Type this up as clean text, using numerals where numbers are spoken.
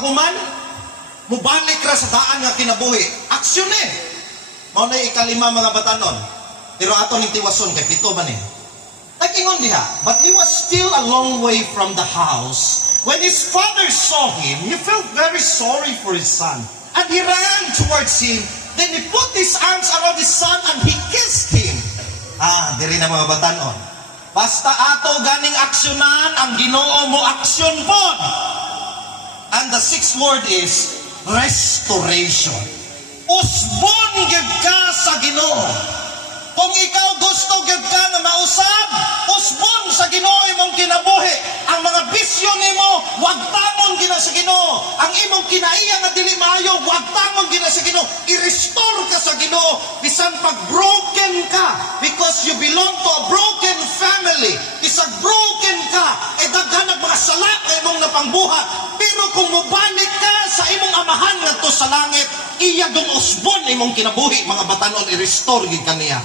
human, mubalik ra sa daan nga kinabuhi. Aksyon eh. Mao na ikalima mga batanon. Pero ato ning tiwason kay pito man eh. Nag-ingon diha, but he was still a long way from the house. When his father saw him, he felt very sorry for his son. And he ran towards him. Then he put his arms around his son and he kissed him. Diri na mga batanon. Basta ato ganing aksyonan, ang Ginoo mo aksyon pod. And the sixth word is restoration. Usbon gyud ka sa Ginoo. Kung ikaw gusto gyud ka nga mausab, usbon sa Ginoo imong kinabuhi. Ang mga bisyo nimo, wag tangon gina sa Ginoo. Ang imong kinaiya nga dili maayo, wag tangon gina sa Ginoo. I-restore ka sa Ginoo bisan pag broken ka, because you belong to a broken family. Bisag broken ka, daghan mga sala nga imong napangbuhat. Pero kung mobalik ka sa imong amahan ngadto sa langit, iya dong usbon imong kinabuhi mga batanon, i-restore gid kaniya.